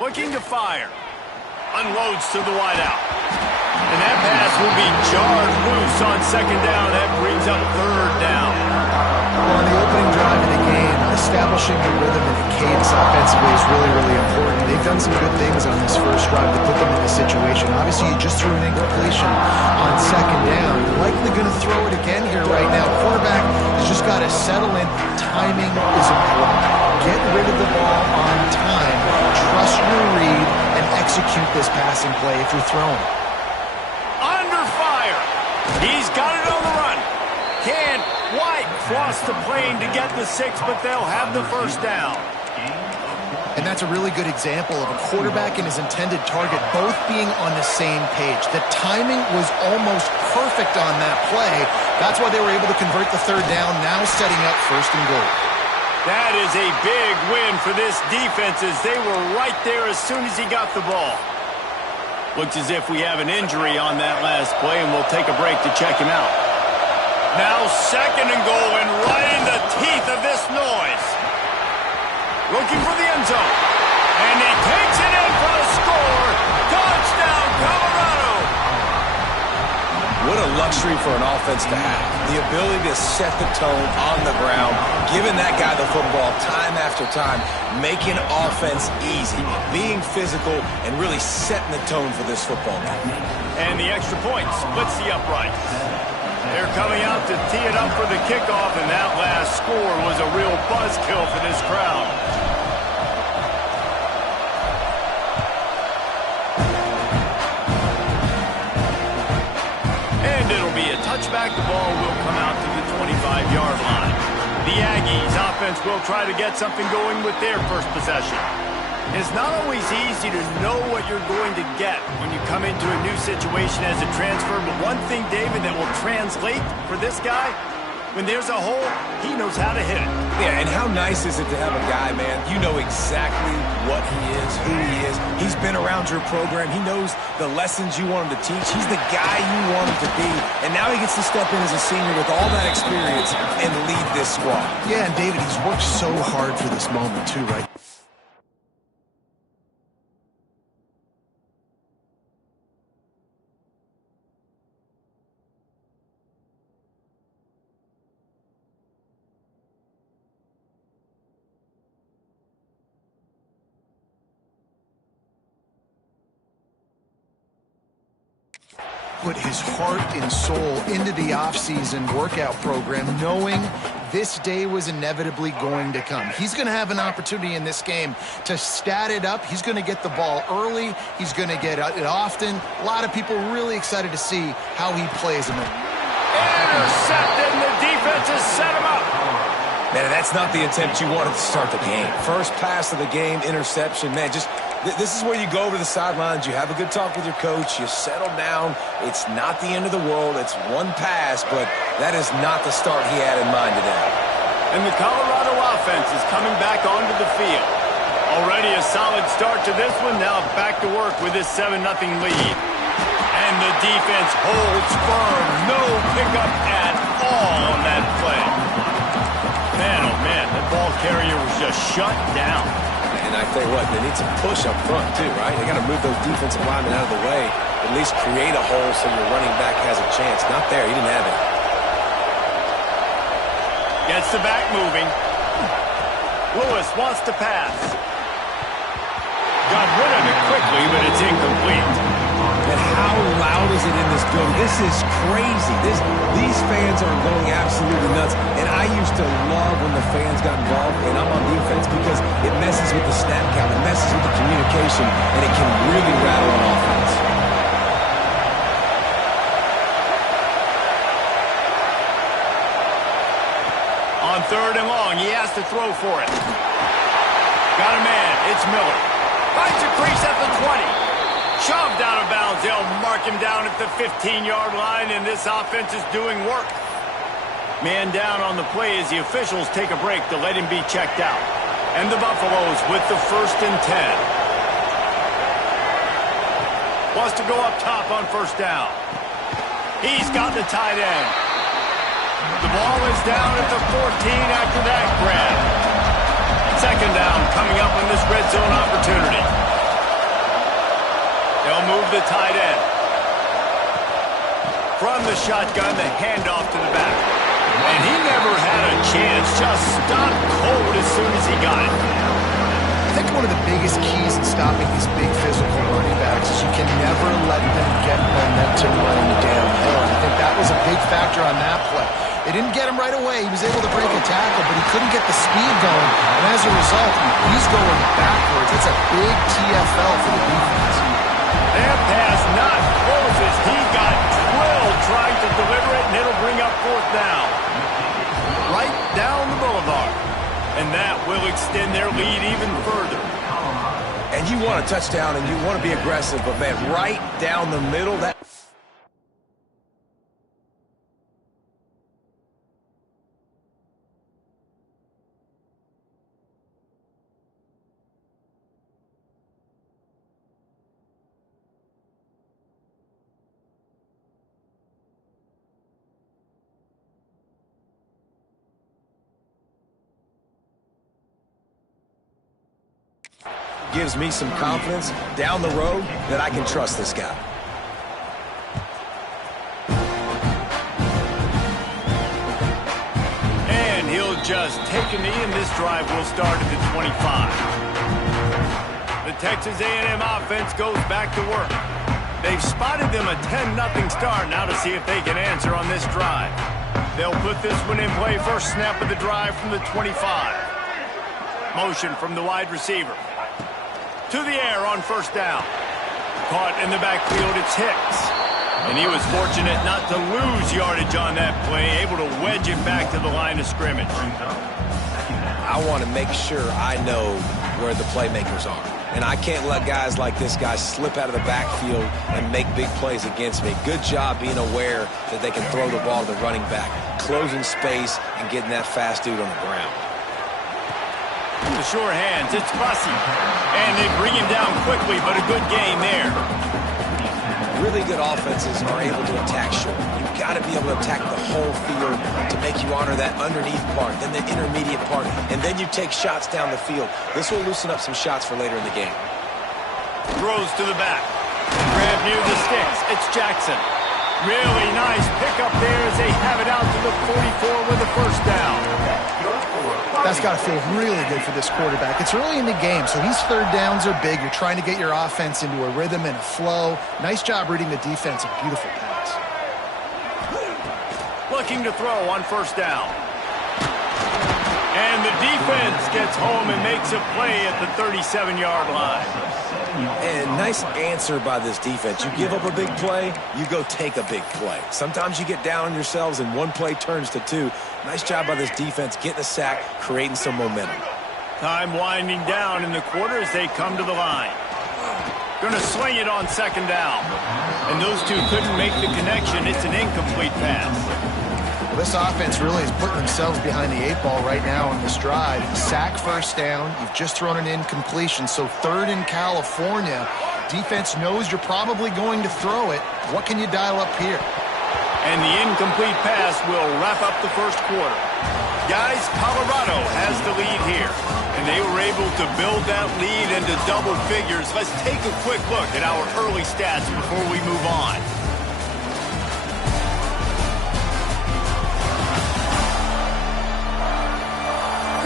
Looking to fire. Unloads to the wideout. And that pass will be jarred loose on second down. That brings up third down. Well, on the opening drive of the game, establishing the rhythm and the cadence offensively is really, really important. They've done some good things on this first drive to put them in this situation. Obviously, you just threw an incompletion on second down. You're likely going to throw it again here right now. Quarterback has just got to settle in. Timing is important. Get rid of the ball on time. Trust your read and execute this passing play if you're throwing. Under fire. He's got it on the run. Can't quite cross the plane to get the 6, but they'll have the first down. And that's a really good example of a quarterback and his intended target both being on the same page. The timing was almost perfect on that play. That's why they were able to convert the third down, now setting up first and goal. That is a big win for this defense as they were right there as soon as he got the ball. Looks as if we have an injury on that last play, and we'll take a break to check him out. Now second and goal, and right in the teeth of this noise. Looking for the end zone. And he takes it in for the score. Touchdown, Colorado. What a luxury for an offense to have. The ability to set the tone on the ground, giving that guy the football time after time, making offense easy, being physical, and really setting the tone for this football game. And the extra point splits the uprights. They're coming out to tee it up for the kickoff, and that last score was a real buzzkill for this crowd. And it'll be a touchback. The ball will come out to the 25-yard line. The Aggies offense will try to get something going with their first possession. It's not always easy to know what you're going to get when you come into a new situation as a transfer, but one thing, David, that will translate for this guy, when there's a hole, he knows how to hit it. Yeah, and how nice is it to have a guy, man, you know exactly what he is, who he is. He's been around your program. He knows the lessons you want him to teach. He's the guy you want him to be, and now he gets to step in as a senior with all that experience and lead this squad. Yeah, and David, he's worked so hard for this moment too, right? Put his heart and soul into the offseason workout program, knowing this day was inevitably going to come. He's going to have an opportunity in this game to stat it up. He's going to get the ball early. He's going to get it often. A lot of people really excited to see how he plays him. Intercepted, and the defense has set him up. Man, that's not the attempt you wanted to start the game. First pass of the game, interception. Man, just this is where you go over the sidelines. You have a good talk with your coach. You settle down. It's not the end of the world. It's one pass, but that is not the start he had in mind today. And the Colorado offense is coming back onto the field. Already a solid start to this one. Now back to work with this 7-0 lead. And the defense holds firm. No pickup at all on that play. Man, oh man, that ball carrier was just shut down. And I tell you what, they need some push up front too, right? They got to move those defensive linemen out of the way, at least create a hole so your running back has a chance. Not there, he didn't have it. Gets the back moving. Lewis wants to pass. Got rid of it quickly, but it's incomplete. And how loud is it in this building? This is crazy. These fans are going absolutely nuts. And I used to love when the fans got involved, and I'm on defense because it messes with the snap count, it messes with the communication, and it can really rattle an offense. On third and long, he has to throw for it. Got a man. It's Miller. Finds a crease at the 20. Shoved out of bounds. They'll mark him down at the 15-yard line, and this offense is doing work. Man down on the play as the officials take a break to let him be checked out. And the Buffaloes with the 1st and 10. Wants to go up top on first down. He's got the tight end. The ball is down at the 14 after that grab. Second down coming up on this red zone opportunity. They'll move the tight end. From the shotgun, the handoff to the back. And he never had a chance. Just stopped cold as soon as he got it. I think one of the biggest keys in stopping these big physical running backs is you can never let them get momentum running downhill. And I think that was a big factor on that play. They didn't get him right away. He was able to break a tackle, but he couldn't get the speed going. And as a result, he's going backwards. It's a big TFL for the defense. That pass not close as he got drilled trying to deliver it, and it'll bring up fourth down. Right down the boulevard. And that will extend their lead even further. And you want a touchdown and you want to be aggressive, but man, right down the middle, that... gives me some confidence down the road that I can trust this guy. And he'll just take a knee, and this drive will start at the 25. The Texas A&M offense goes back to work. They've spotted them a 10-0 start. Now to see if they can answer on this drive. They'll put this one in play. First snap of the drive from the 25. Motion from the wide receiver. To the air on first down. Caught in the backfield, it's Hicks. And he was fortunate not to lose yardage on that play, able to wedge it back to the line of scrimmage. I want to make sure I know where the playmakers are. And I can't let guys like this guy slip out of the backfield and make big plays against me. Good job being aware that they can throw the ball to the running back, closing space and getting that fast dude on the ground. The sure hands, it's Bussy. And they bring him down quickly, but a good game there. Really good offenses are able to attack short. You've got to be able to attack the whole field to make you honor that underneath part, then the intermediate part, and then you take shots down the field. This will loosen up some shots for later in the game. Throws to the back. Grab near the sticks. It's Jackson. Really nice pickup there as they have it out to the 44 with the first down. That's got to feel really good for this quarterback. It's early in the game, so these third downs are big. You're trying to get your offense into a rhythm and a flow. Nice job reading the defense. A beautiful pass. Looking to throw on first down. And the defense gets home and makes a play at the 37-yard line. And nice answer by this defense. You give up a big play, you go take a big play. Sometimes you get down on yourselves and one play turns to two. Nice job by this defense getting a sack, creating some momentum. Time winding down in the quarter as they come to the line. Going to sling it on second down. And those two couldn't make the connection. It's an incomplete pass. Well, this offense really is putting themselves behind the eight ball right now on this drive. Sack first down. You've just thrown an incompletion. So third in California. Defense knows you're probably going to throw it. What can you dial up here? And the incomplete pass will wrap up the first quarter. Guys, Colorado has the lead here. And they were able to build that lead into double figures. Let's take a quick look at our early stats before we move on.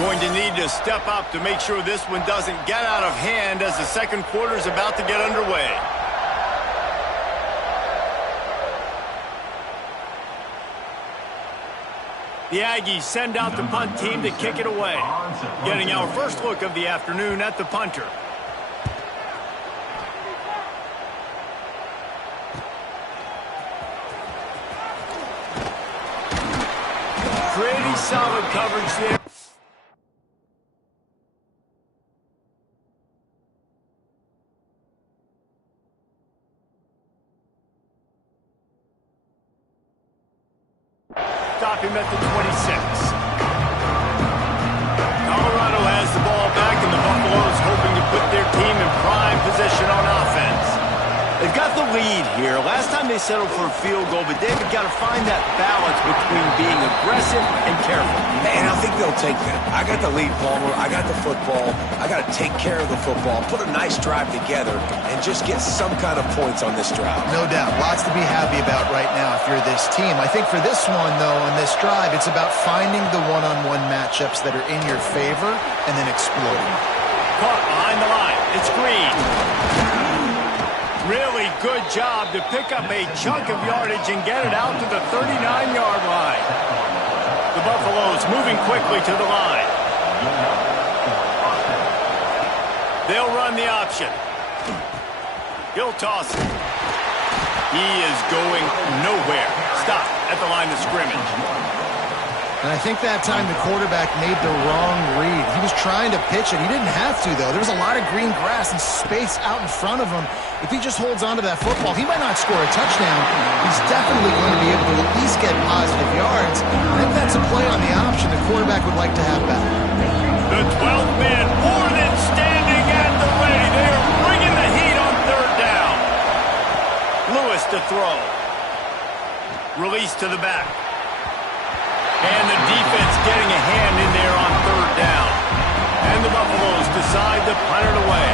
Going to need to step up to make sure this one doesn't get out of hand as the second quarter is about to get underway. The Aggies send out the punt team to kick it away. Getting our first look of the afternoon at the punter. Pretty solid coverage there. Stop him at the 26. Colorado has the ball back, and the Buffaloes hoping to put their team in prime position on offense. They've got the lead here. Last time they settle for a field goal, but they've got to find that balance between being aggressive and careful. And I think they'll take that. I got the lead, Palmer. I got the football. I got to take care of the football, put a nice drive together, and just get some kind of points on this drive. No doubt. Lots to be happy about right now if you're this team. I think for this one, though, on this drive, it's about finding the one-on-one matchups that are in your favor and then exploiting. Caught behind the line. It's Green. Really good job to pick up a chunk of yardage and get it out to the 39-yard line. The Buffaloes moving quickly to the line. They'll run the option. He'll toss it. He is going nowhere. Stop at the line of scrimmage. And I think that time the quarterback made the wrong read. He was trying to pitch it. He didn't have to, though. There was a lot of green grass and space out in front of him. If he just holds on to that football, he might not score a touchdown. He's definitely going to be able to at least get positive yards. I think that's a play on the option the quarterback would like to have back. The 12th man more than standing at the ready. They are bringing the heat on third down. Lewis to throw. Release to the back. And the defense getting a hand in there on third down. And the Buffaloes decide to punt it away.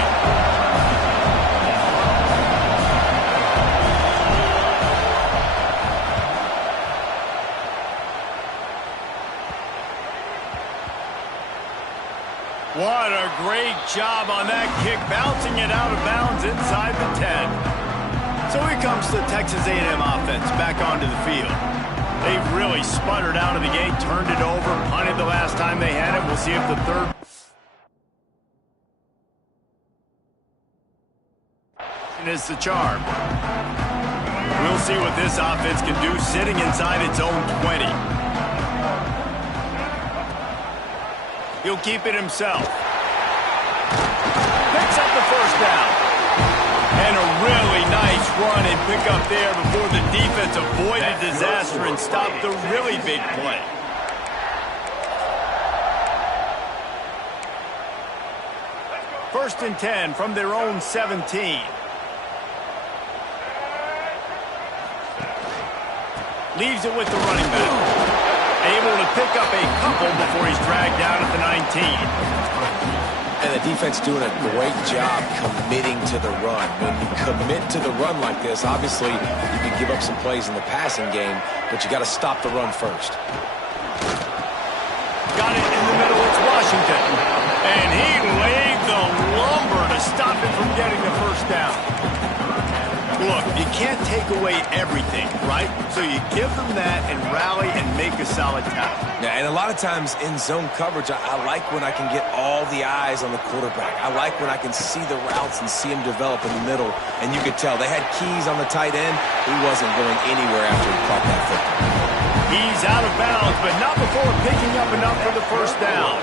What a great job on that kick, bouncing it out of bounds inside the 10. So here comes the Texas A&M offense back onto the field. They've really sputtered out of the gate, turned it over, punted the last time they had it. We'll see if the third is the charm. We'll see what this offense can do sitting inside its own 20. He'll keep it himself. Picks up the first down. And a really nice run and pick up there before the defense avoided disaster and stopped the really big play. First and 10 from their own 17. Leaves it with the running back. Able to pick up a couple before he's dragged down at the 19. And the defense doing a great job committing to the run. When you commit to the run like this, obviously you can give up some plays in the passing game, but you got to stop the run first. Got it in the middle. It's Washington. And he laid the lumber to stop it from getting the first down. Look, you can't take away everything, right? So you give them that and rally and make a solid tackle. Yeah, and a lot of times in zone coverage, I like when I can get all the eyes on the quarterback. I like when I can see the routes and see him develop in the middle. And you could tell they had keys on the tight end. He wasn't going anywhere after he caught that football. He's out of bounds, but not before picking up enough for the first down.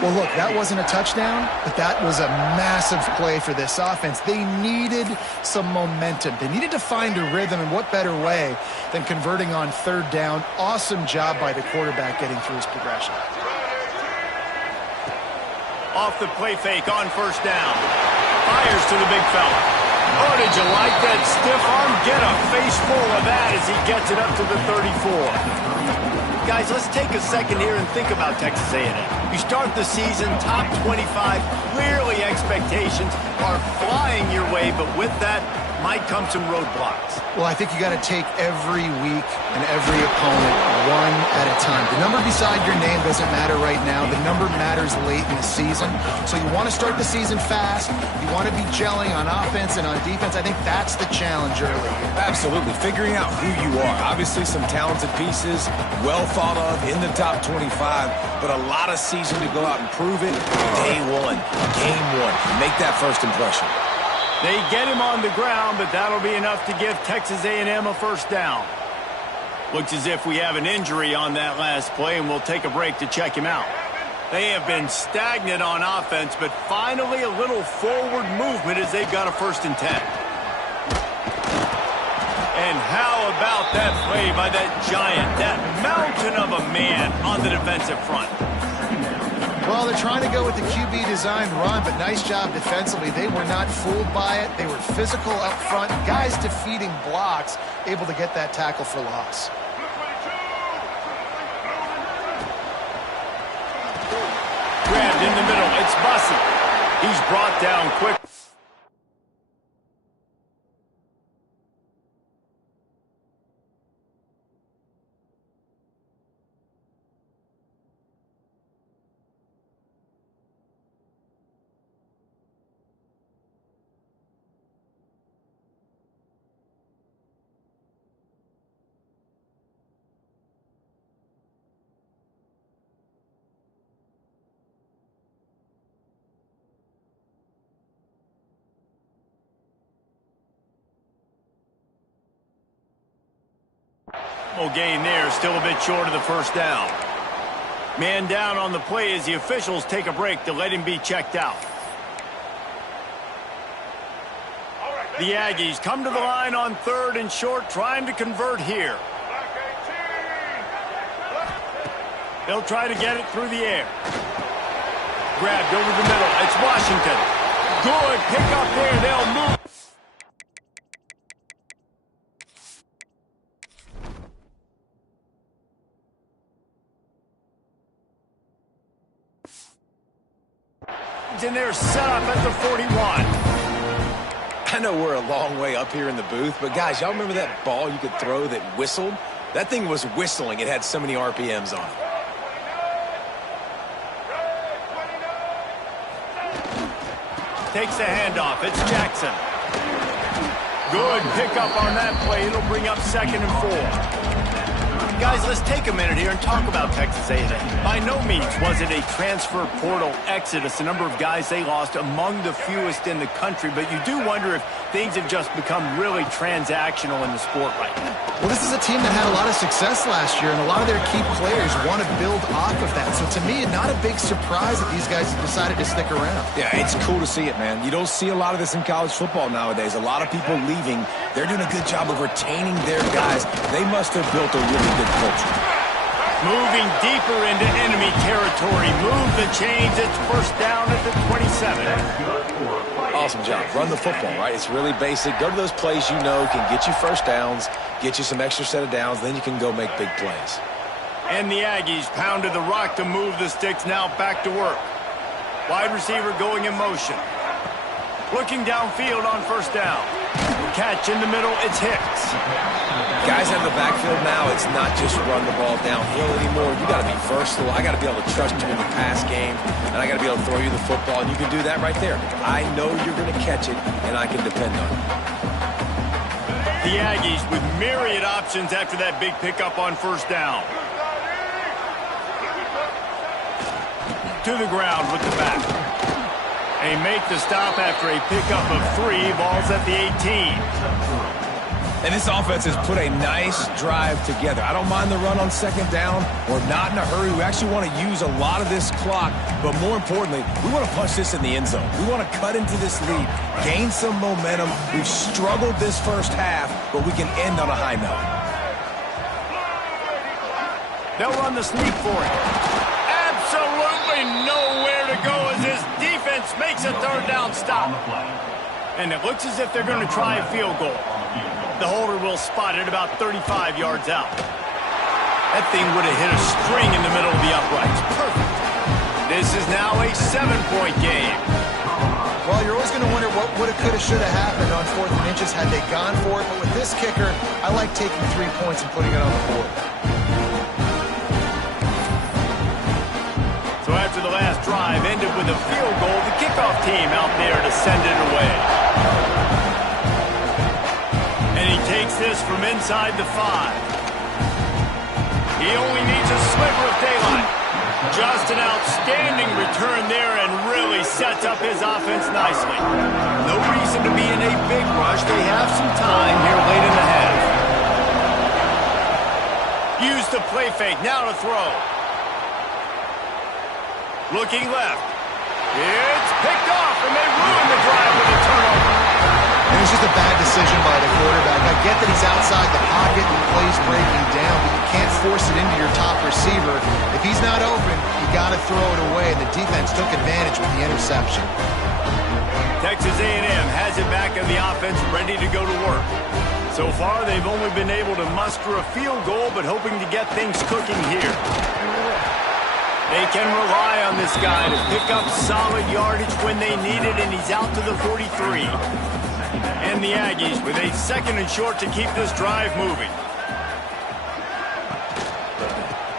Well, look, that wasn't a touchdown, but that was a massive play for this offense. They needed some momentum. They needed to find a rhythm, and what better way than converting on third down. Awesome job by the quarterback getting through his progression. Off the play fake on first down. Fires to the big fella. Oh, did you like that stiff arm? Get a face full of that as he gets it up to the 34. Guys, let's take a second here and think about Texas A&M. You start the season top 25. Clearly expectations are flying your way, but with that might come some roadblocks. Well, I think you got to take every week and every opponent one at a time. The number beside your name doesn't matter right now. The number matters late in the season. So you want to start the season fast. You want to be gelling on offense and on defense. I think that's the challenge early. Absolutely. Figuring out who you are. Obviously some talented pieces, well thought of in the top 25, but a lot of season to go out and prove it. Day one, game one. Make that first impression. They get him on the ground, but that'll be enough to give Texas A&M a first down. Looks as if we have an injury on that last play, and we'll take a break to check him out. They have been stagnant on offense, but finally a little forward movement as they've got a first and 10. And how about that play by that giant, that mountain of a man on the defensive front? Well, Well, they're trying to go with the QB designed run, but nice job defensively. They were not fooled by it. They were physical up front. Guys defeating blocks, able to get that tackle for loss. Grabbed in the middle. It's Bussey. He's brought down quick. Gain there, still a bit short of the first down. Man down on the play as the officials take a break to let him be checked out. The Aggies come to the line on 3rd and short, trying to convert here. They'll try to get it through the air. Grabbed over the middle. It's Washington. Good pick up there. They'll move. And they're set up at the 41. I know we're a long way up here in the booth, but guys, y'all remember that ball you could throw that whistled? That thing was whistling. It had so many RPMs on it. Takes the handoff. It's Jackson. Good pickup on that play. It'll bring up 2nd and 4. Guys, let's take a minute here and talk about Texas A&M. By no means was it a transfer portal exodus. The number of guys they lost among the fewest in the country, but you do wonder if things have just become really transactional in the sport right now. Well, this is a team that had a lot of success last year, and a lot of their key players want to build off of that. So to me, not a big surprise that these guys have decided to stick around. Yeah, it's cool to see it, man. You don't see a lot of this in college football nowadays. A lot of people leaving. They're doing a good job of retaining their guys. They must have built a really good culture. Moving deeper into enemy territory. Move the chains. It's first down at the 27. Awesome job. Run the football, right? It's really basic. Go to those plays you know can get you first downs, get you some extra set of downs, then you can go make big plays. And the Aggies pounded the rock to move the sticks. Now back to work. Wide receiver going in motion. Looking downfield on first down. Catch in the middle. It's Hicks. Guys out of the backfield now, it's not just run the ball downhill anymore. You got to be versatile. I got to be able to trust you in the pass game, and I got to be able to throw you the football, and you can do that right there. I know you're going to catch it, and I can depend on it. The Aggies with myriad options after that big pickup on first down. To the ground with the back. They make the stop after a pickup of 3. Ball's at the 18. And this offense has put a nice drive together. I don't mind the run on second down. We're not in a hurry. We actually want to use a lot of this clock, but more importantly, we want to punch this in the end zone. We want to cut into this lead, gain some momentum. We've struggled this first half, but we can end on a high note. They'll run the sneak for it. Absolutely nowhere to go as this defense makes a third down stop. And it looks as if they're going to try a field goal. The holder will spot it about 35 yards out. That thing would have hit a string in the middle of the uprights. Perfect. This is now a 7-point game. Well, you're always going to wonder what would have, could have, should have happened on 4th and inches had they gone for it. But with this kicker, I like taking 3 points and putting it on the board. So after the last drive ended with a field goal, the kickoff team out there to send it away. And he takes this from inside the 5. He only needs a sliver of daylight. Just an outstanding return there and really sets up his offense nicely. No reason to be in a big rush. They have some time here late in the half. Use the play fake. Now to throw. Looking left. It's picked off, and they ruin the drive with a turnover. And it's just a bad decision by the quarterback. I get that he's outside the pocket and plays breaking down, but you can't force it into your top receiver. If he's not open, you got to throw it away, and the defense took advantage with the interception. Texas A&M has it back in the offense, ready to go to work. So far, they've only been able to muster a field goal, but hoping to get things cooking here. They can rely on this guy to pick up solid yardage when they need it, and he's out to the 43. And the Aggies with a 2nd and short to keep this drive moving.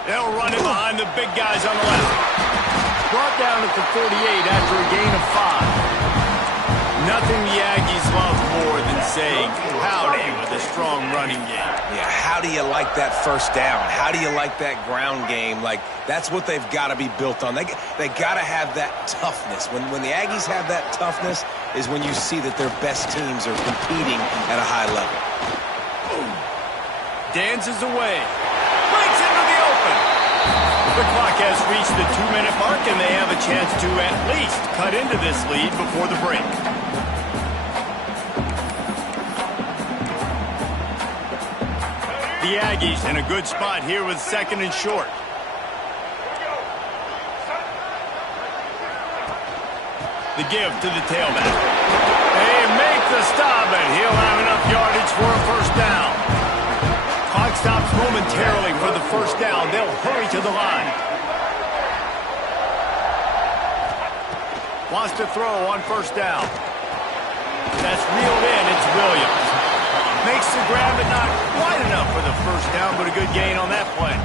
They'll run it behind the big guys on the left. Brought down at the 48 after a gain of 5. Nothing the Aggies love more than saying howdy with a strong running game. Yeah, how do you like that first down? How do you like that ground game? Like, that's what they've got to be built on. They got to have that toughness. When the Aggies have that toughness is when you see that their best teams are competing at a high level. Dances away. Breaks into the open. The clock has reached the 2-minute mark, and they have a chance to at least cut into this lead before the break. The Aggies in a good spot here with 2nd and short. The give to the tailback. They make the stop, and he'll have enough yardage for a first down. Clock stops momentarily for the first down. They'll hurry to the line. Wants to throw on first down. That's reeled in. It's Williams. Makes the grab, but not wide enough for the first down, but a good gain on that play.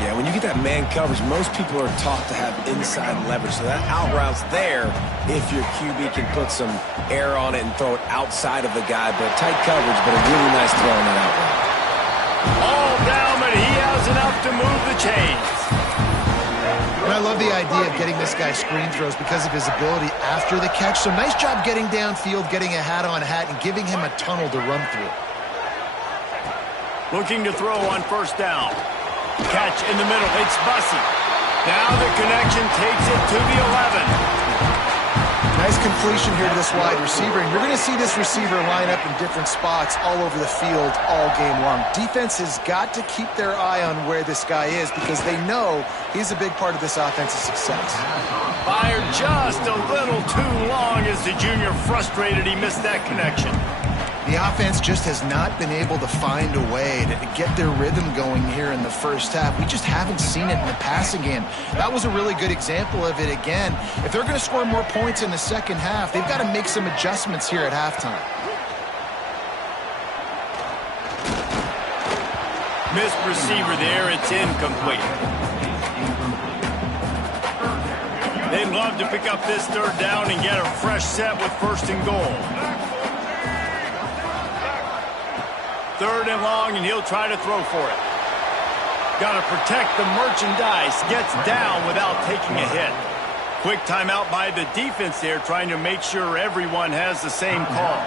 Yeah, when you get that man coverage, most people are taught to have inside leverage. So that out route's there if your QB can put some air on it and throw it outside of the guy. But tight coverage, but a really nice throw on that out route. All down, but he has enough to move the chains. And I love the idea of getting this guy screen throws because of his ability after the catch. So nice job getting downfield, getting a hat-on-hat, and giving him a tunnel to run through. Looking to throw on first down. Catch in the middle. It's Bussey. Now the connection takes it to the 11. Nice completion here to this wide receiver, and you're going to see this receiver line up in different spots all over the field all game long. Defense has got to keep their eye on where this guy is because they know he's a big part of this offense's success. Fired just a little too long as the junior frustrated he missed that connection. The offense just has not been able to find a way to get their rhythm going here in the first half. We just haven't seen it in the passing game. That was a really good example of it again. If they're going to score more points in the second half, they've got to make some adjustments here at halftime. Missed receiver there. It's incomplete. They'd love to pick up this third down and get a fresh set with 1st and goal. 3rd and long, and he'll try to throw for it. Got to protect the merchandise. Gets down without taking a hit. Quick timeout by the defense there, trying to make sure everyone has the same call.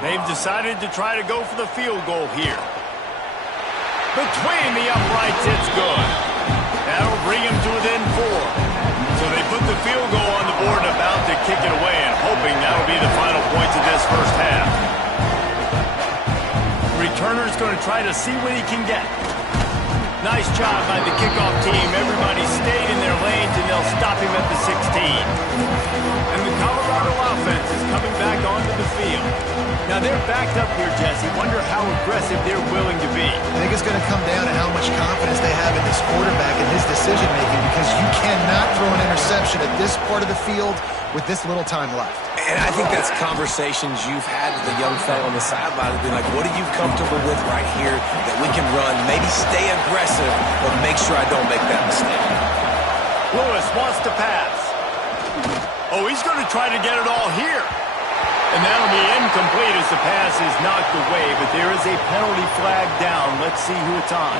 They've decided to try to go for the field goal here. Between the uprights, it's good. That'll bring him to within 4. So they put the field goal on the board and about to kick it away, and hoping that'll be the final points of this first half. Returner's going to try to see what he can get. Nice job by the kickoff team. Everybody stayed in their lanes, and they'll stop him at the 16. And the Colorado offense is coming back onto the field. Now they're backed up here, Jesse. Wonder how aggressive they're willing to be. I think it's going to come down to how much confidence they have in this quarterback and his decision-making because you cannot throw an interception at this part of the field with this little time left. And I think that's conversations you've had with the young fellow on the sideline. Be like, what are you comfortable with right here that we can run? Maybe stay aggressive, but make sure I don't make that mistake. Lewis wants to pass. Oh, he's going to try to get it all here. And that'll be incomplete as the pass is knocked away, but there is a penalty flag down. Let's see who it's on.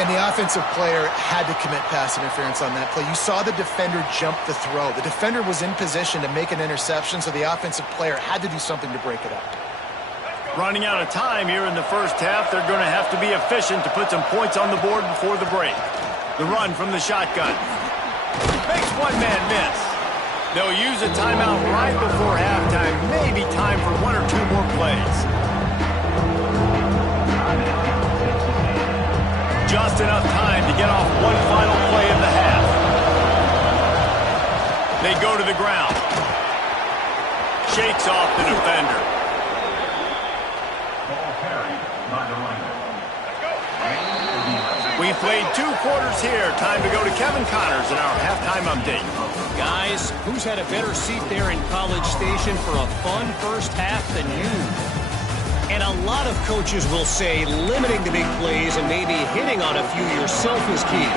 And the offensive player had to commit pass interference on that play. You saw the defender jump the throw. The defender was in position to make an interception, so the offensive player had to do something to break it up. Running out of time here in the first half, they're going to have to be efficient to put some points on the board before the break. The run from the shotgun. Makes one man miss. They'll use a timeout right before halftime. Maybe time for 1 or 2 more plays. just enough time to get off one final play of the half. They go to the ground. Shakes off the defender. We've played 2 quarters here. Time to go to Kevin Connors in our halftime update. Guys, who's had a better seat there in College Station for a fun first half than you? And a lot of coaches will say limiting the big plays and maybe hitting on a few yourself is key.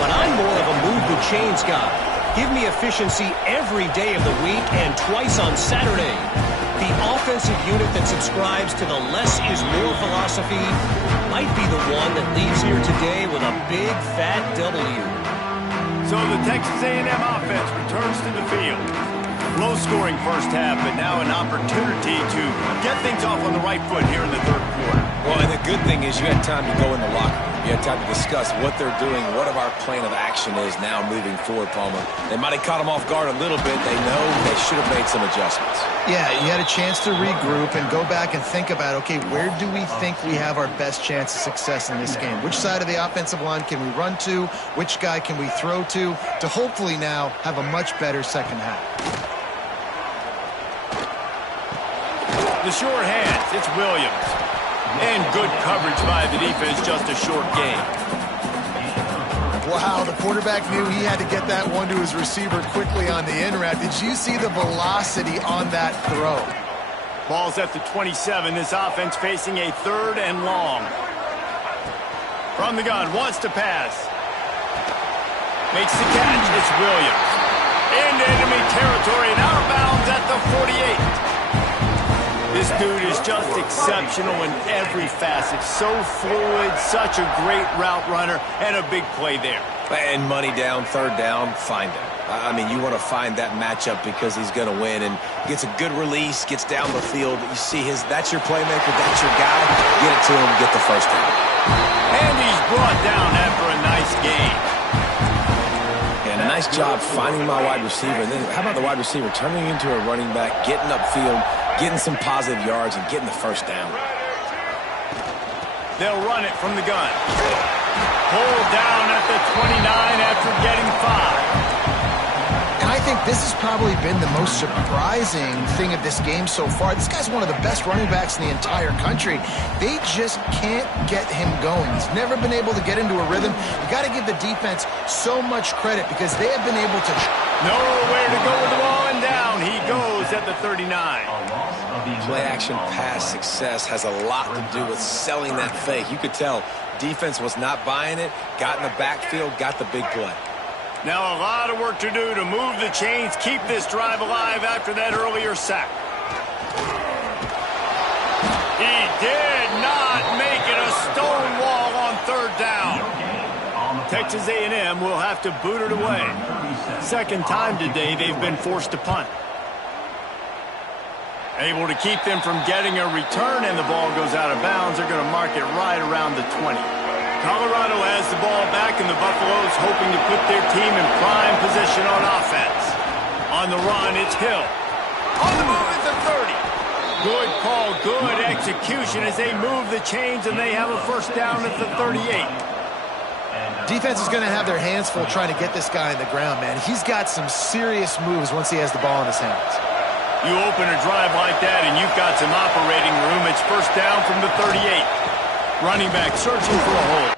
But I'm more of a move the chains guy. Give me efficiency every day of the week and twice on Saturday. The offensive unit that subscribes to the less is more philosophy might be the one that leaves here today with a big fat W. So the Texas A&M offense returns to the field. Low-scoring first half, but now an opportunity to get things off on the right foot here in the third quarter. Well, and the good thing is you had time to go in the locker room. You had time to discuss what they're doing, what our plan of action is now moving forward, Palmer. They might have caught them off guard a little bit. They know they should have made some adjustments. Yeah, you had a chance to regroup and go back and think about, okay, where do we think we have our best chance of success in this game? Which side of the offensive line can we run to? Which guy can we throw to hopefully now have a much better second half? The short hands, it's Williams. And good coverage by the defense, just a short gain. Wow, the quarterback knew he had to get that one to his receiver quickly on the in route. Did you see the velocity on that throw? Ball's at the 27. This offense facing a 3rd and long. From the gun, wants to pass. Makes the catch. It's Williams. Into enemy territory and out of bounds at the 48. This dude is just exceptional in every facet. So fluid, such a great route runner, and a big play there. And money down, 3rd down, find him. I mean, you want to find that matchup because he's going to win and gets a good release, gets down the field. You see that's your playmaker, that's your guy. Get it to him, get the first down. And he's brought down after a nice game. And a nice job finding my wide receiver. And then how about the wide receiver turning into a running back, getting upfield, getting some positive yards, and getting the first down. They'll run it from the gun. Pulled down at the 29 after getting 5. And I think this has probably been the most surprising thing of this game so far. This guy's one of the best running backs in the entire country. They just can't get him going. He's never been able to get into a rhythm. You got to give the defense so much credit because they have been able to... Nowhere to go with the ball, and down he goes at the 39. Play-action pass success has a lot to do with selling that fake. You could tell defense was not buying it, got in the backfield, got the big play. Now a lot of work to do to move the chains, keep this drive alive after that earlier sack. He did not make it a stone wall on 3rd down. Texas A&M will have to boot it away. 2nd time today they've been forced to punt. Able to keep them from getting a return, and the ball goes out of bounds. They're going to mark it right around the 20. Colorado has the ball back, and the Buffaloes hoping to put their team in prime position on offense. On the run, it's Hill. On the move at the 30. Good call, good execution as they move the chains, and they have a first down at the 38. Defense is going to have their hands full trying to get this guy on the ground, man. He's got some serious moves once he has the ball in his hands. You open a drive like that, and you've got some operating room. It's first down from the 38. Running back searching for a hole.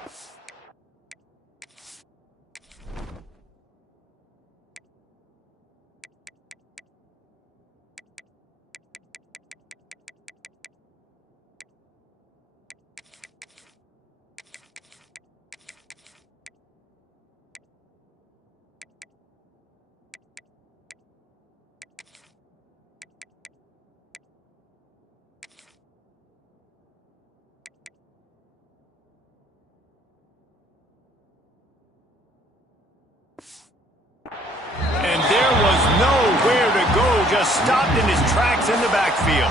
Just stopped in his tracks in the backfield.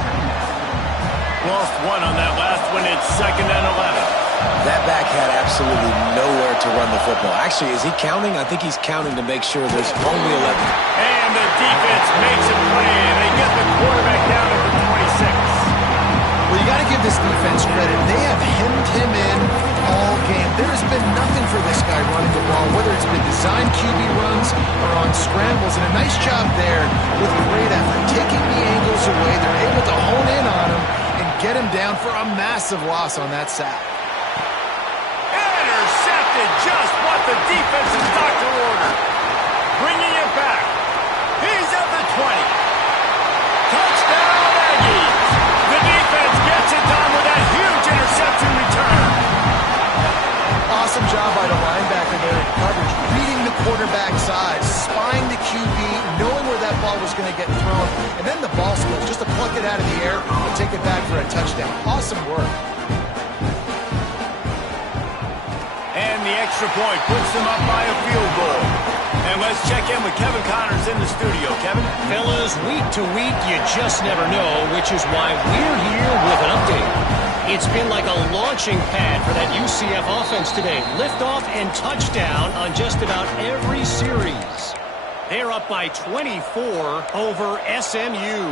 Lost one on that last one. It's 2nd and 11. That back had absolutely nowhere to run the football. Actually, is he counting? I think he's counting to make sure there's only 11. And the defense makes a play, and they get the quarterback down at the 26. Well, you got to give this defense credit. They have hemmed him in all game. There has been for this guy running the ball, whether it's been designed QB runs or on scrambles. And a nice job there with great effort. Taking the angles away, they're able to hone in on him and get him down for a massive loss on that sack. Intercepted, just what the defense's doctor ordered. Bringing it back. He's at the 20. Touchdown, Aggies. The defense gets it done with that huge interception return. Awesome job by the linebacker there in coverage, reading the quarterback side, spying the QB, knowing where that ball was going to get thrown, and then the ball skills, just to pluck it out of the air and take it back for a touchdown. Awesome work. And the extra point puts them up by a field goal. And let's check in with Kevin Connors in the studio. Kevin? Fellas, week to week, you just never know, which is why we're here with an update. It's been like a launching pad for that UCF offense today. Liftoff and touchdown on just about every series. They're up by 24 over SMU.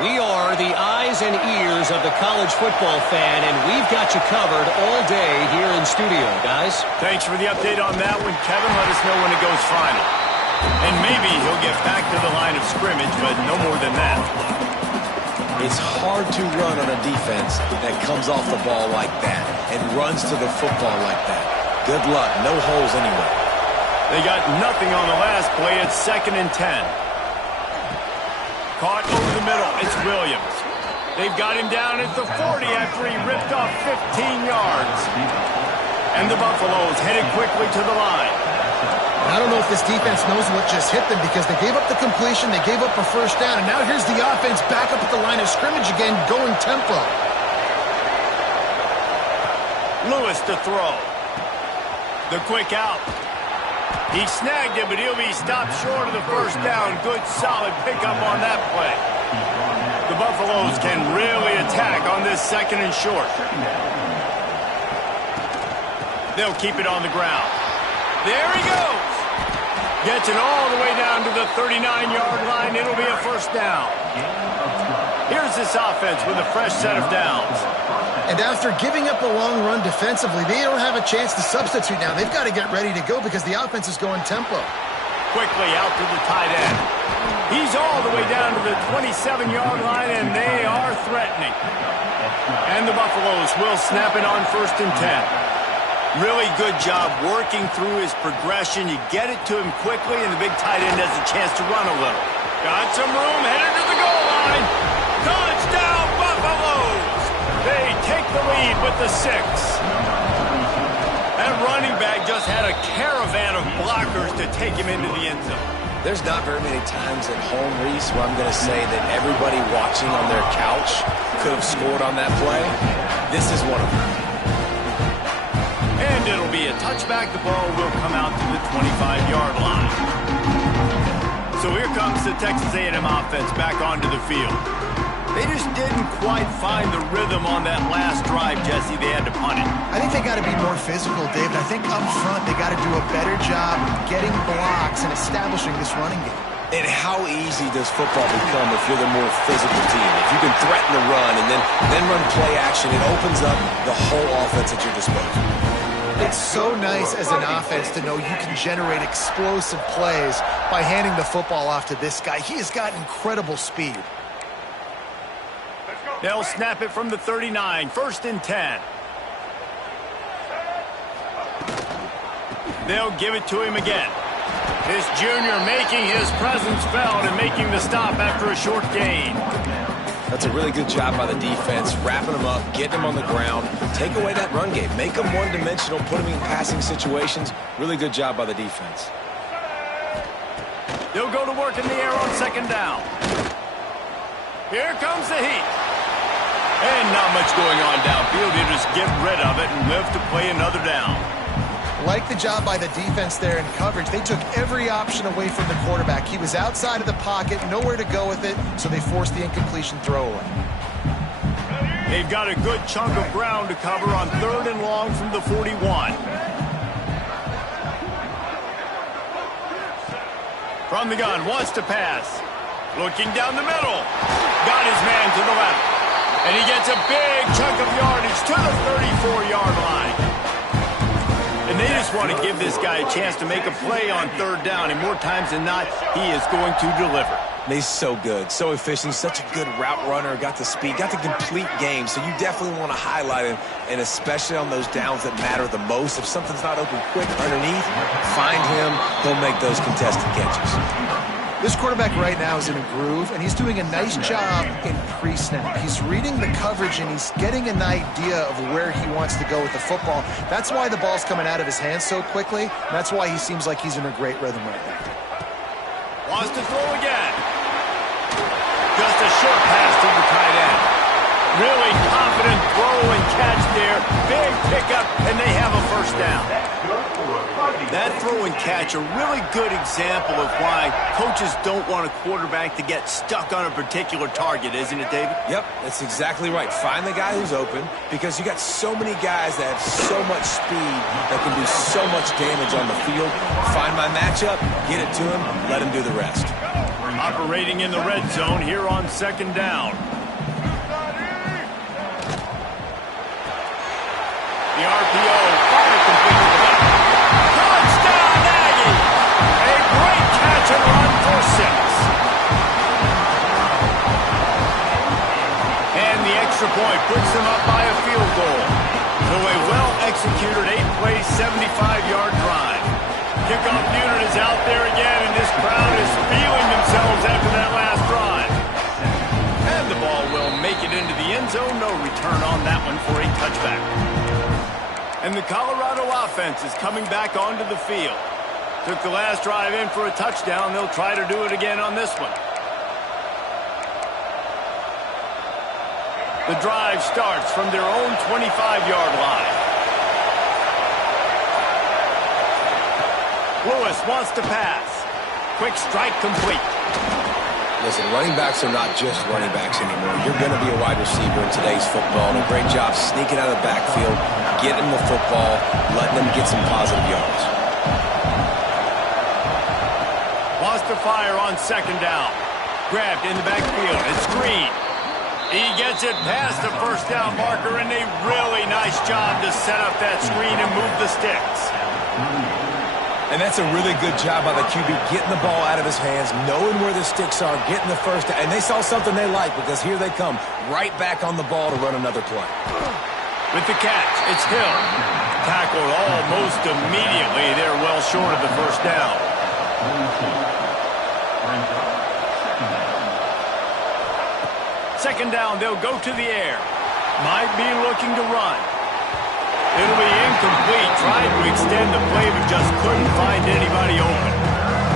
We are the eyes and ears of the college football fan, and we've got you covered all day here in studio, guys. Thanks for the update on that one, Kevin. Let us know when it goes final. And maybe he'll get back to the line of scrimmage, but no more than that. It's hard to run on a defense that comes off the ball like that and runs to the football like that. Good luck. No holes anywhere. They got nothing on the last play. It's 2nd and 10. Caught over the middle. It's Williams. They've got him down at the 40 after he ripped off 15 yards. And the Buffaloes headed quickly to the line. I don't know if this defense knows what just hit them because they gave up the completion, they gave up a first down, and now here's the offense back up at the line of scrimmage again, going tempo. Lewis to throw. The quick out. He snagged it, but he'll be stopped short of the first down. Good, solid pickup on that play. The Buffaloes can really attack on this 2nd and short. They'll keep it on the ground. There he goes. Gets it all the way down to the 39-yard line. It'll be a first down. Here's this offense with a fresh set of downs. And after giving up a long run defensively, they don't have a chance to substitute now. They've got to get ready to go because the offense is going tempo. Quickly out to the tight end. He's all the way down to the 27-yard line, and they are threatening. And the Buffaloes will snap it on 1st and 10. Really good job working through his progression. You get it to him quickly, and the big tight end has a chance to run a little. Got some room, headed to the goal line. Touchdown, Buffaloes! They take the lead with the 6. That running back just had a caravan of blockers to take him into the end zone. There's not very many times at home, Reese, where I'm going to say that everybody watching on their couch could have scored on that play. This is one of them. And it'll be a touchback. The ball will come out to the 25-yard line. So here comes the Texas A&M offense back onto the field. They just didn't quite find the rhythm on that last drive, Jesse. They had to punt it. I think they got to be more physical, David. I think up front they got to do a better job getting blocks and establishing this running game. And how easy does football become if you're the more physical team? If you can threaten the run and then run play action, it opens up the whole offense at your disposal. It's so nice as an offense to know you can generate explosive plays by handing the football off to this guy. He has got incredible speed. They'll snap it from the 39. 1st and 10. They'll give it to him again. This junior making his presence felt and making the stop after a short gain. That's a really good job by the defense, wrapping them up, getting them on the ground, take away that run game, make them one-dimensional, put them in passing situations. Really good job by the defense. They'll go to work in the air on 2nd down. Here comes the heat. And not much going on downfield. You just get rid of it and live to play another down. Like the job by the defense there in coverage. They took every option away from the quarterback. He was outside of the pocket, nowhere to go with it, so they forced the incompletion throwaway. They've got a good chunk of ground to cover on 3rd and long from the 41. From the gun, wants to pass. Looking down the middle. Got his man to the left. And he gets a big chunk of yardage to the 34-yard line. And they just want to give this guy a chance to make a play on third down, and more times than not, he is going to deliver. He's so good, so efficient, such a good route runner, got the speed, got the complete game, so you definitely want to highlight him, and especially on those downs that matter the most. If something's not open quick underneath, find him, he'll make those contested catches. This quarterback right now is in a groove, and he's doing a nice job in pre-snap. He's reading the coverage, and he's getting an idea of where he wants to go with the football. That's why the ball's coming out of his hands so quickly. That's why he seems like he's in a great rhythm right now. Wants to throw again. Just a short pass to the tight end. Really confident throw and catch there. Big pickup, and they have a first down. That throw and catch, a really good example of why coaches don't want a quarterback to get stuck on a particular target, isn't it, David? Yep, that's exactly right. Find the guy who's open, because you got so many guys that have so much speed that can do so much damage on the field. Find my matchup, get it to him, let him do the rest. Operating in the red zone here on second down. The RPO, fire completed. Touchdown, Aggie! A great catch and run for 6. And the extra point puts them up by a field goal. So a well-executed 8-play, 75-yard drive. Kickoff unit is out there again, and this crowd is feeling themselves after that last drive. And the ball will make it into the end zone. No return on that one for a touchback. And the Colorado offense is coming back onto the field. Took the last drive in for a touchdown. They'll try to do it again on this one. The drive starts from their own 25-yard line. Lewis wants to pass. Quick strike complete. Listen, running backs are not just running backs anymore. You're going to be a wide receiver in today's football, and a great job sneaking out of the backfield, getting the football, letting them get some positive yards. Wants to fire on second down. Grabbed in the backfield. It's Green. He gets it past the first down marker, and a really nice job to set up that screen and move the sticks. And that's a really good job by the QB, getting the ball out of his hands, knowing where the sticks are, getting the first down. And they saw something they like, because here they come, right back on the ball to run another play. With the catch, it's Hill. Tackled almost immediately. They're well short of the first down. Second down, they'll go to the air. Might be looking to run. It'll be incomplete. Tried to extend the play, but just couldn't find anybody open.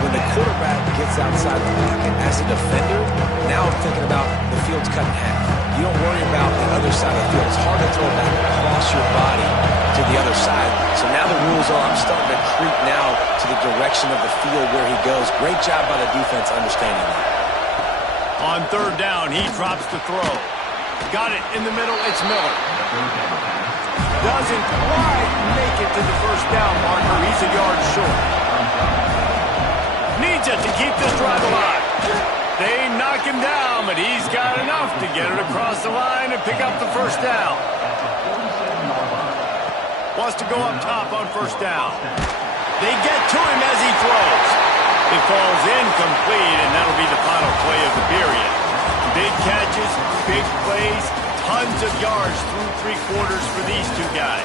When the quarterback gets outside the pocket as a defender, now I'm thinking about the field's cut in half. You don't worry about the other side of the field. It's hard to throw back across your body to the other side. So now the rules are, I'm starting to creep now to the direction of the field where he goes. Great job by the defense understanding that. On third down, he drops to throw. Got it in the middle. It's Miller. Doesn't quite make it to the first down marker. He's a yard short. Needs it to keep this drive alive. They knock him down, but he's got enough to get it across the line and pick up the first down. Wants to go up top on first down. They get to him as he throws. It falls incomplete, and that'll be the final play of the period. Big catches, big plays, tons of yards through three quarters for these two guys.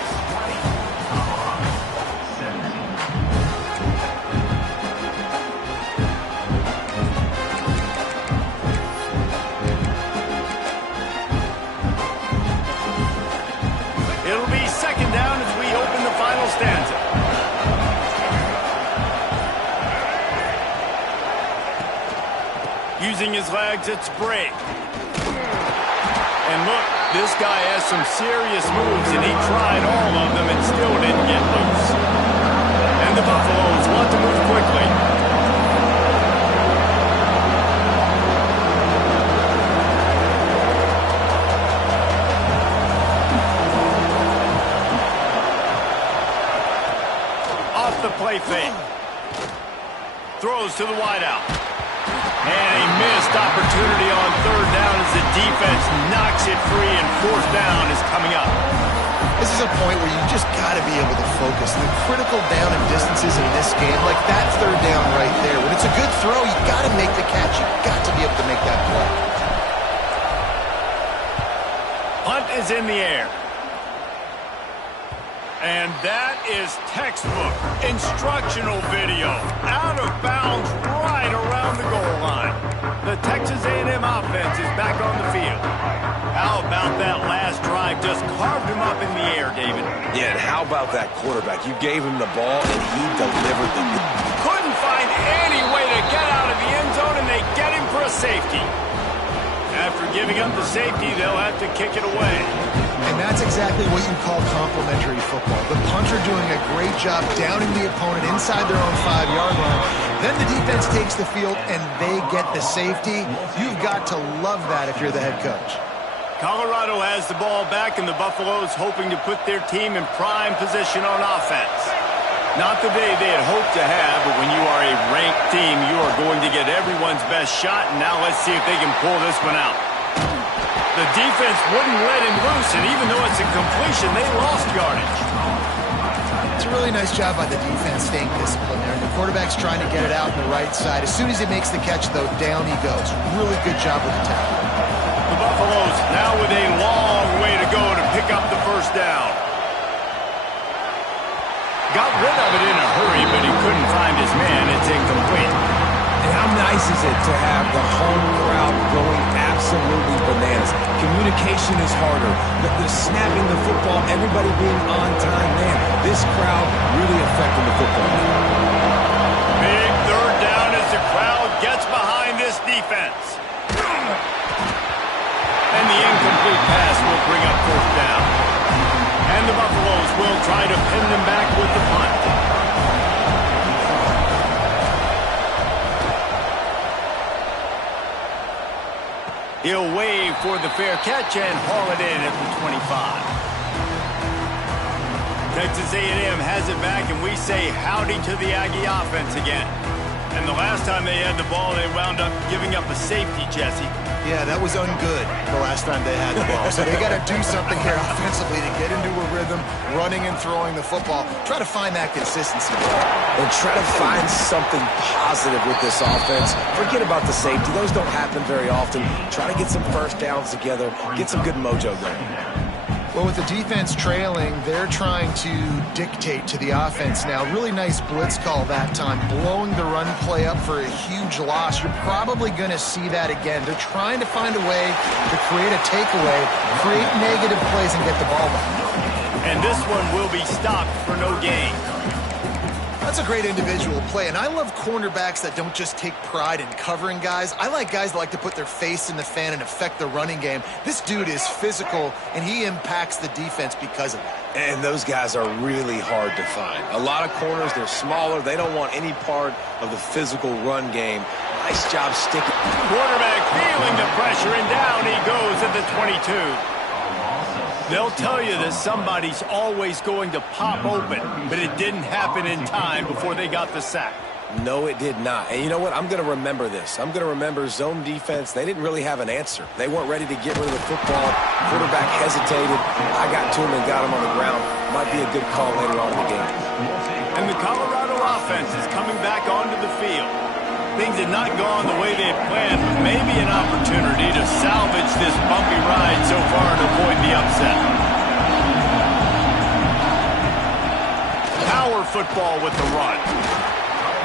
It'll be second down as we open the final stanza. Using his legs, it's break. And look, this guy has some serious moves, and he tried all of them and still didn't get loose. And the Buffaloes want to move quickly. Off the play fake. Throws to the wideout. And a missed opportunity on third down as the defense knocks it free, and fourth down is coming up. This is a point where you just got to be able to focus. The critical down and distances in this game, like that third down right there. When it's a good throw, you got to make the catch. You got to be able to make that play. Punt is in the air. And that is textbook instructional video. Out of bounds right around the goal line. The Texas A&M offense is back on the field. How about that last drive? Just carved him up in the air, David. Yeah, and how about that quarterback? You gave him the ball, and he delivered the... Couldn't find any way to get out of the end zone, and they get him for a safety. After giving up the safety, they'll have to kick it away. And that's exactly what you call complementary football. The punter doing a great job downing the opponent inside their own 5-yard line. Then the defense takes the field, and they get the safety. You've got to love that if you're the head coach. Colorado has the ball back, and the Buffaloes hoping to put their team in prime position on offense. Not the day they had hoped to have, but when you are a ranked team, you are going to get everyone's best shot, and now let's see if they can pull this one out. The defense wouldn't let him loose, and even though it's a completion, they lost yardage. It's a really nice job by the defense staying disciplined there. And the quarterback's trying to get it out on the right side. As soon as he makes the catch, though, down he goes. Really good job with the tackle. The Buffaloes now with a long way to go to pick up the first down. Got rid of it in a hurry, but he couldn't find his man. It's incomplete. And how nice is it to have the home crowd going absolutely bananas? Communication is harder. The snapping the football, everybody being on time. Man, this crowd really affecting the football. Big third down as the crowd gets behind this defense. And the incomplete pass will bring up fourth down. And the Buffaloes will try to pin them back with the punt. He'll wave for the fair catch and haul it in at the 25. Texas A&M has it back, and we say howdy to the Aggie offense again. And the last time they had the ball, they wound up giving up a safety, Jesse. Yeah, that was ungood the last time they had the ball. So they got to do something here offensively to get into a rhythm, running and throwing the football. Try to find that consistency. And try to find something positive with this offense. Forget about the safety. Those don't happen very often. Try to get some first downs together. Get some good mojo going. Well, with the defense trailing, they're trying to dictate to the offense now. Really nice blitz call that time, blowing the run play up for a huge loss. You're probably going to see that again. They're trying to find a way to create a takeaway, create negative plays, and get the ball back. And this one will be stopped for no gain. That's a great individual play, and I love cornerbacks that don't just take pride in covering guys. I like guys that like to put their face in the fan and affect the running game. This dude is physical, and he impacts the defense because of that. And those guys are really hard to find. A lot of corners, they're smaller. They don't want any part of the physical run game. Nice job sticking. Quarterback feeling the pressure, and down he goes at the 22. They'll tell you that somebody's always going to pop open, but it didn't happen in time before they got the sack. No, it did not. And you know what? I'm going to remember this. I'm going to remember zone defense. They didn't really have an answer. They weren't ready to get rid of the football. Quarterback hesitated. I got to him and got him on the ground. Might be a good call later on in the game. And the Colorado offense is coming back onto the field. Things had not gone the way they had planned, but maybe an opportunity to salvage this bumpy ride so far and avoid the upset. Power football with the run.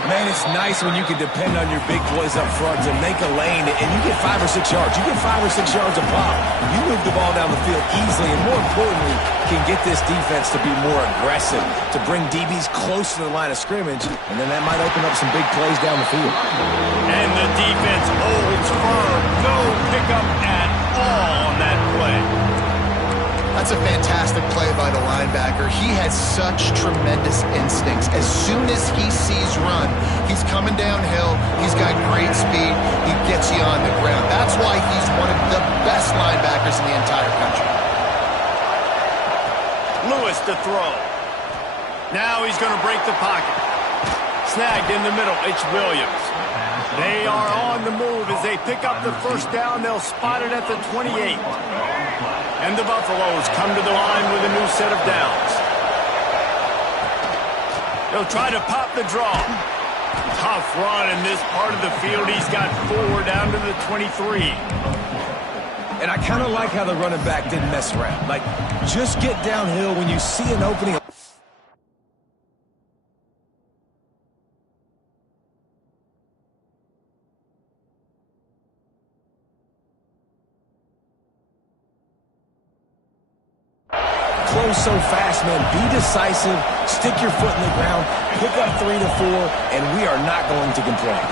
Man, it's nice when you can depend on your big boys up front to make a lane, and you get 5 or 6 yards. You get 5 or 6 yards a pop. You move the ball down the field easily, and more importantly, can get this defense to be more aggressive, to bring DBs close to the line of scrimmage, and then that might open up some big plays down the field. And the defense holds firm. No pickup at all on that play. That's a fantastic play by the linebacker. He has such tremendous instincts. As soon as he sees run, he's coming downhill. He's got great speed. He gets you on the ground. That's why he's one of the best linebackers in the entire country. Lewis to throw. Now he's going to break the pocket. Snagged in the middle. It's Williams. They are on the move as they pick up the first down. They'll spot it at the 28. And the Buffaloes come to the line with a new set of downs. They'll try to pop the draw. Tough run in this part of the field. He's got 4 down to the 23. And I kind of like how the running back didn't mess around. Like, just get downhill when you see an opening. Close so fast, man. Be decisive. Stick your foot in the ground. Pick up 3 to 4, and we are not going to complain.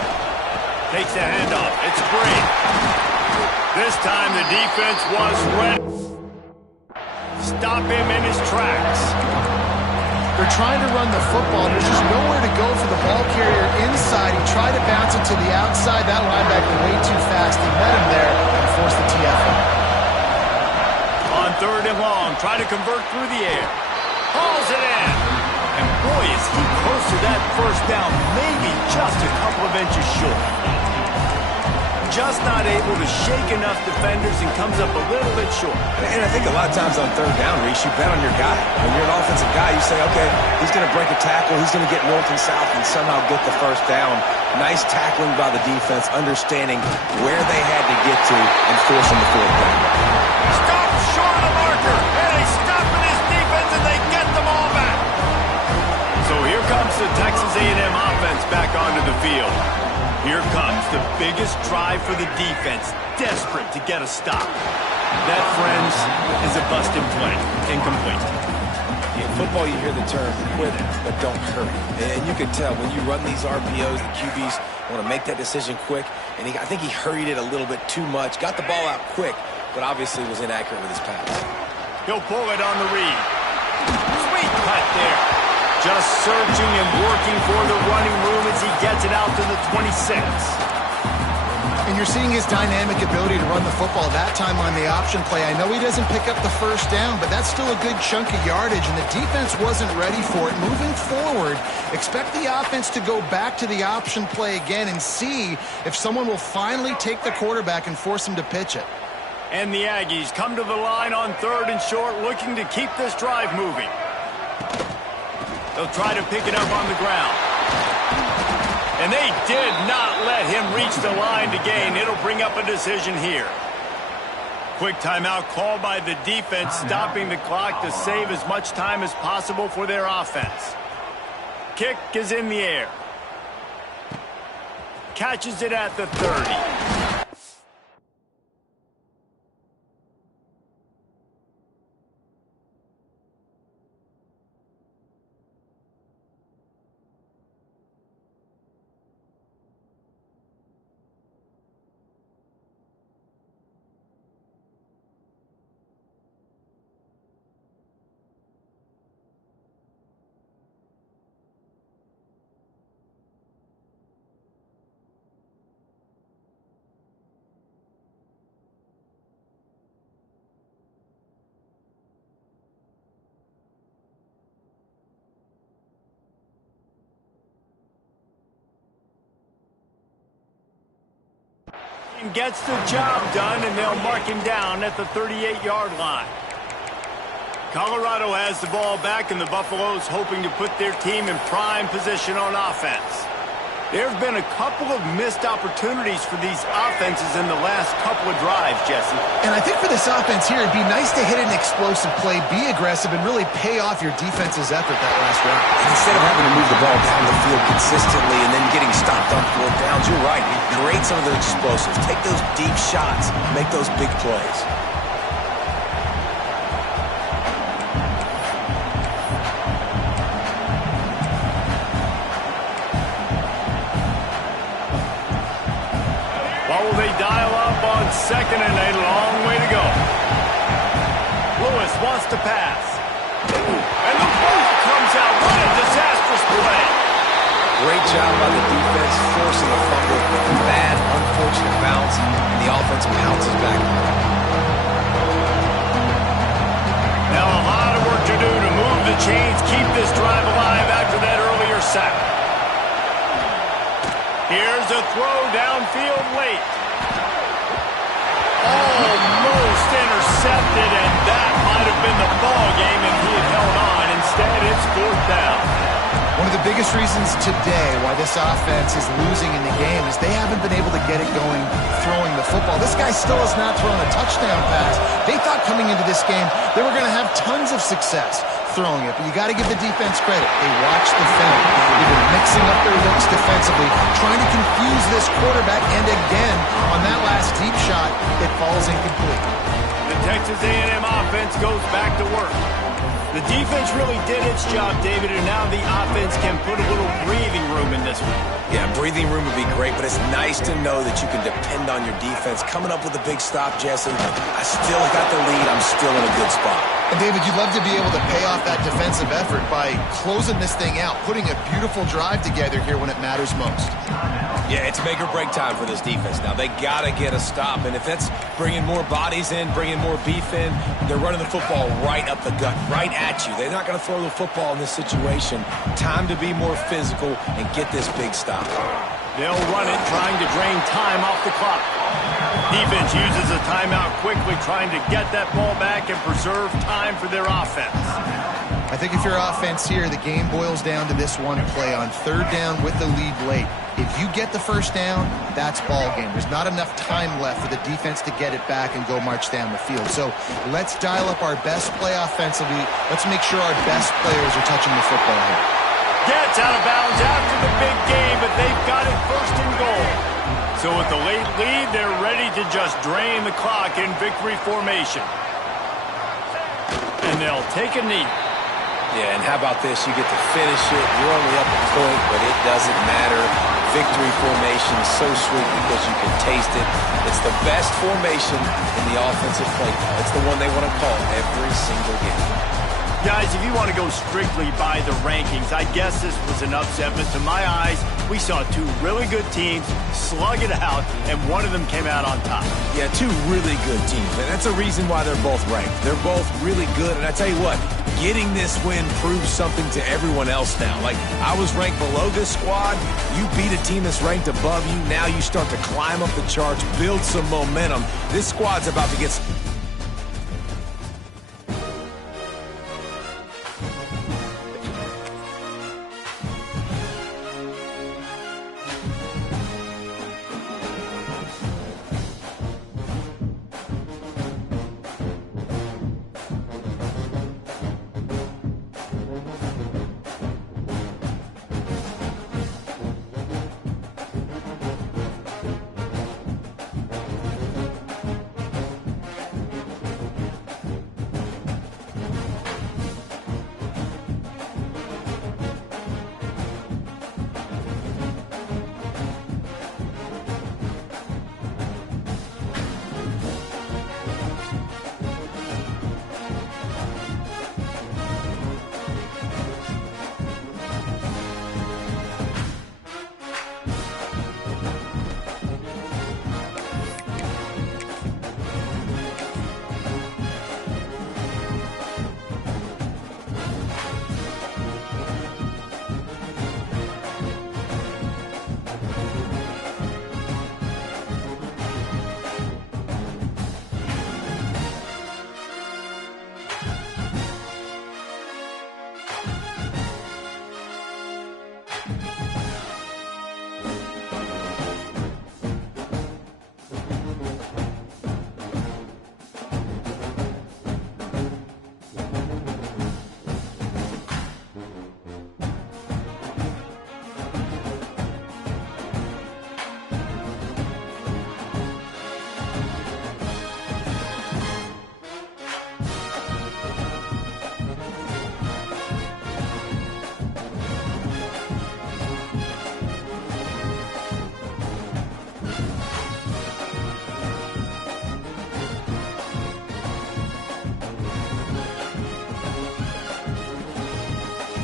Takes the handoff. It's great. This time the defense was ready. Stop him in his tracks. They're trying to run the football. There's just nowhere to go for the ball carrier inside. He tried to bounce it to the outside. That linebacker way too fast. He met him there and forced the TFL. On 3rd and long, try to convert through the air. Hauls it in. And boy, is he close to that first down. Maybe just a couple of inches short. Just not able to shake enough defenders and comes up a little bit short. And I think a lot of times on 3rd down, Reese, you bet on your guy. When you're an offensive guy, you say, okay, he's going to break a tackle, he's going to get north and south and somehow get the first down. Nice tackling by the defense, understanding where they had to get to and forcing the 4th down. Stop short of the marker, and they stop in his defense, and they get them all back. So here comes the Texas A&M offense back onto the field. Here comes the biggest drive for the defense, desperate to get a stop. That, friends, is a busted play, incomplete. In football, you hear the term, quit it, but don't hurry. And you can tell when you run these RPOs, the QBs want to make that decision quick. And I think he hurried it a little bit too much, got the ball out quick, but obviously was inaccurate with his pass. He'll pull it on the read. Sweet cut there. Just searching and working for the running room as he gets it out to the 26. And you're seeing his dynamic ability to run the football that time on the option play. I know he doesn't pick up the first down, but that's still a good chunk of yardage, and the defense wasn't ready for it. Moving forward, expect the offense to go back to the option play again and see if someone will finally take the quarterback and force him to pitch it. And the Aggies come to the line on 3rd and short, looking to keep this drive moving. They'll try to pick it up on the ground. And they did not let him reach the line to gain. It'll bring up a decision here. Quick timeout called by the defense, stopping the clock to save as much time as possible for their offense. Kick is in the air. Catches it at the 30. Gets the job done, and they'll mark him down at the 38-yard line. Colorado has the ball back, and the Buffaloes hoping to put their team in prime position on offense. There have been a couple of missed opportunities for these offenses in the last couple of drives, Jesse. And I think for this offense here, it'd be nice to hit an explosive play, be aggressive, and really pay off your defense's effort that last round. And instead of having to move the ball down the field consistently and then getting stopped on 4th downs, you're right. Create some of those explosives. Take those deep shots. Make those big plays. They dial up on 2nd and a long way to go. Lewis wants to pass. And the ball comes out. What a disastrous play. Great job by the defense, forcing a fumble. Bad, unfortunate bounce, and the offense pounces back. Now a lot of work to do to move the chains, keep this drive alive after that earlier sack. Here's a throw downfield late. Almost intercepted, and been the ball game if he had held on. Instead, it's fourth down. One of the biggest reasons today why this offense is losing in the game is they haven't been able to get it going throwing the football. This guy still has not thrown a touchdown pass. They thought coming into this game they were going to have tons of success throwing it, but you got to give the defense credit. They watched the film. They've been mixing up their looks defensively, trying to confuse this quarterback, and again, on that last deep shot, it falls incomplete. The Texas A&M offense goes back to work. The defense really did its job, David, and now the offense can put a little breathing room in this one. Yeah, breathing room would be great, but it's nice to know that you can depend on your defense. Coming up with a big stop, Jesse. I still got the lead. I'm still in a good spot. And David, you'd love to be able to pay off that defensive effort by closing this thing out, putting a beautiful drive together here when it matters most. Yeah, it's make or break time for this defense now. They got to get a stop, and if that's bringing more bodies in, bringing more beef in, they're running the football right up the gut, right at you. They're not going to throw the football in this situation. Time to be more physical and get this big stop. They'll run it, trying to drain time off the clock. Defense uses a timeout quickly, trying to get that ball back and preserve time for their offense. I think if you're offense here, the game boils down to this one play on third down with the lead late. If you get the first down, that's ball game. There's not enough time left for the defense to get it back and go march down the field. So let's dial up our best play offensively. Let's make sure our best players are touching the football here. Gets out of bounds after the big game, but they've got it first and goal. So with the late lead, they're ready to just drain the clock in victory formation. And they'll take a knee. Yeah, and how about this? You get to finish it. You're only up a point, but it doesn't matter. Victory formation is so sweet because you can taste it. It's the best formation in the offensive play call. It's the one they want to call every single game. Guys, if you want to go strictly by the rankings, I guess this was an upset, but to my eyes, we saw two really good teams slug it out, and one of them came out on top. Yeah, two really good teams, and that's a reason why they're both ranked. They're both really good, and I tell you what, getting this win proves something to everyone else now. Like, I was ranked below this squad. You beat a team that's ranked above you. Now you start to climb up the charts, build some momentum. This squad's about to get